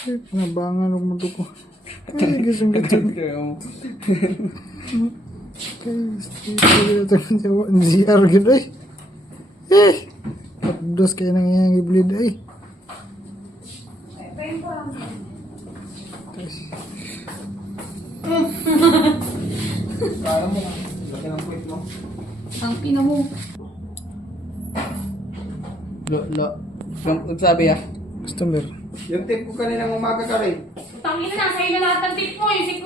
Ay, pinabangan ang mundo ko. Ay, gising-gising. GR gitu ay. Dos kayak nang yang gibli ay. Kala mo, laki ng puwit mo. Ang pina mo. Yung sabi Customer. yung tip ko kanina ng umaga ka rin. Tangina na, sa'yo na lahat ng tip mo. Yung 50,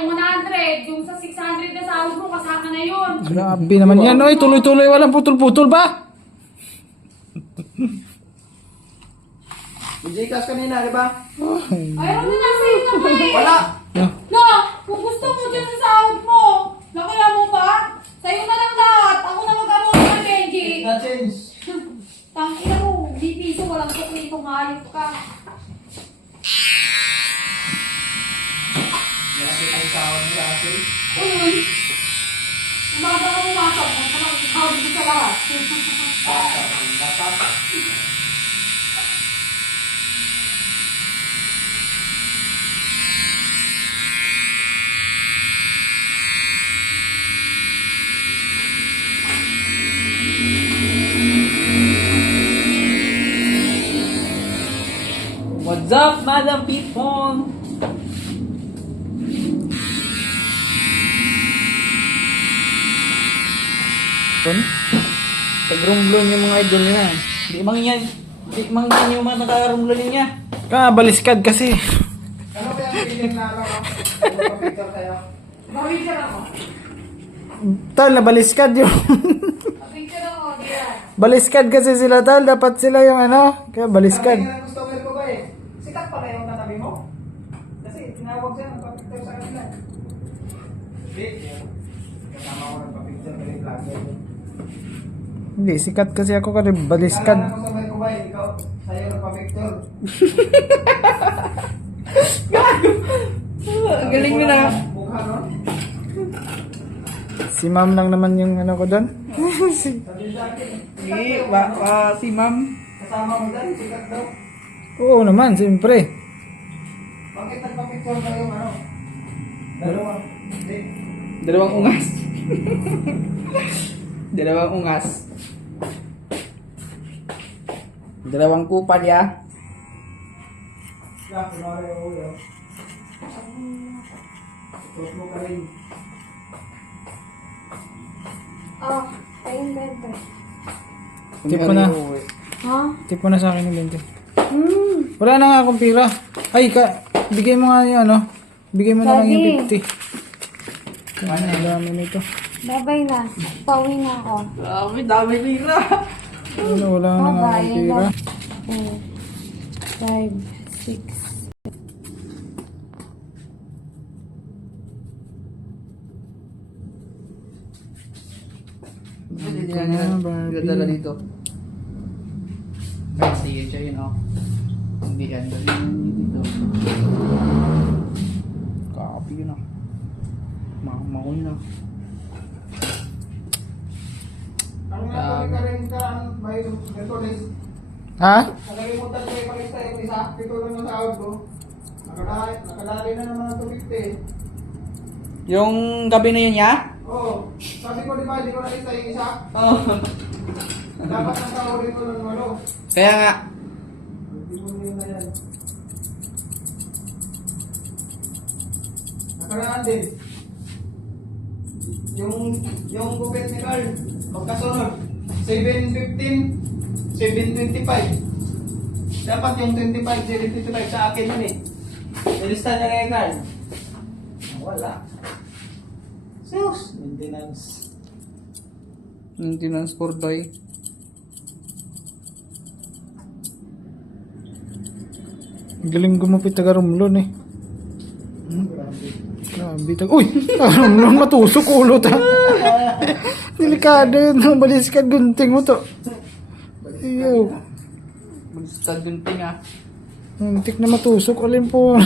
yung 100, yung sa 600 na sahod mo, kasama na yun. Grabe naman yan, oy. Tuloy-tuloy, walang putol-putol ba? Yung Gcash kanina, di ba? Ay. Ayaw na na, sa'yo na ba eh. Wala! No, kung gusto mo dyan sa sahod mo, nakaya mo pa? Sa'yo na lang lahat. Ako na mag-ano ng Benji. Na change. Tangina mo, di piso, walang tukli itong hayop ka. Malaki ang sahod mo kasi. Uy, umaga ka pumasok, huwag ka lang sahod dito sa lahat. What's up, Madam Pipon? Ton? Pag-rumblon yung mga idol nila. Di mangyan yung mga naka-rumblon niya. Baliskad kasi. Ano kaya ang feeling na ano? Pag-picture kayo? Picture ako. Tal, na baliskad yun. Picture ako, diyan. Baliskad kasi sila, tal. Dapat sila yung ano. Kaya baliskad. Sabi nga ng customer ko ba eh, sikat pala yung katabi mo? Kasi tinawag siya ng pa-picture sa kanila. Hindi. Kasama ko ng pa-picture ka rin vlogger. Hindi, sikat kasi ako kasi baliskad. Kala ng customer ko ba eh, ikaw, sa'yo ng pa-picture. Ang galing mo na. Mukha nun? Si ma'am lang naman yung ano ko doon. Sabi sa akin, Si ma'am. kasama mo dyan, sikat daw. Oo naman, siyempre. Bakit nagpa-picture kayo ano? Dalawang, hindi. Dalawang ungas. Dalawang ungas. Dalawang kupal ya. Yeah, kunwari ako yun. Tos mo ka rin. Oh, ayun bebe. Tip mo na. Ha? Tip mo na sa akin yung 20. Wala na nga akong pira. Ay, bigay mo nga yung ano. Bigay mo na lang yung 50. Ano, ang dami nito. Babay na. Pauwi na ako. Dami pira. Ano, wala na nga akong pira. 5, 6. Hindi yan. Dadala dito. Sige, siya yun oh. Hindi yan. Dali dito. Copy yun oh. Mama ko yun oh. Ano nga ka rin ka may records? Ha? Nakalimutan ko yung palista yung isa. Pito lang yung sahod ko. Nakadali na naman ang 250. Yung gabi na yun niya? Oo. Sabi ko di ba, di ko nakita yung isa. Oo. Dapat ang sahurin ko ng ano. Kaya nga. Hindi mo yun na yan. Nakaraan din. Yung gupit ni Carl, magkasunod. 7:15, 7:25. Dapat yung 25, 7:25 sa akin yun eh. Nilista niya kay Carl. Wala. Sus, maintenance. Maintenance for doy. Galing gumupit taga Romlon eh. Grabe. Uy! Romlon matusok ulo ta. Delikado yun. Baliskad gunting mo to. Iyo. Mag-start yung tinga. Muntik na matusok. Alin po.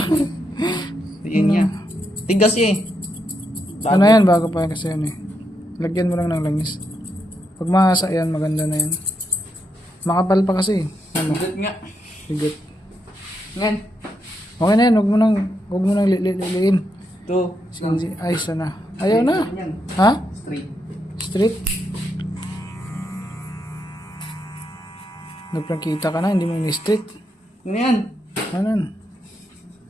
Diin niya. Tigas eh. Ano yan? Bago pa yan kasi yan eh. Lagyan mo lang ng langis. Pag mahasa yan, maganda na yan. Makapal pa kasi. Ano? Bigot nga. Bigot. Yan. Okay na yan, huwag mo nang liliin. Ito. Sige, ayos na. Ayaw na. Yan. Ha? Straight. Straight? Nagprakita ka na, hindi mo ini-straight. Ano yan? Anan?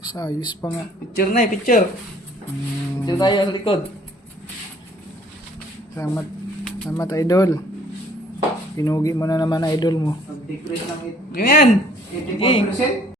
Sa ayos pa nga. Picture na eh, picture. Picture tayo sa likod. Salamat. Salamat, idol. Pinugi mo na naman, idol mo. Pag-decorate ng Ano yan? 84%.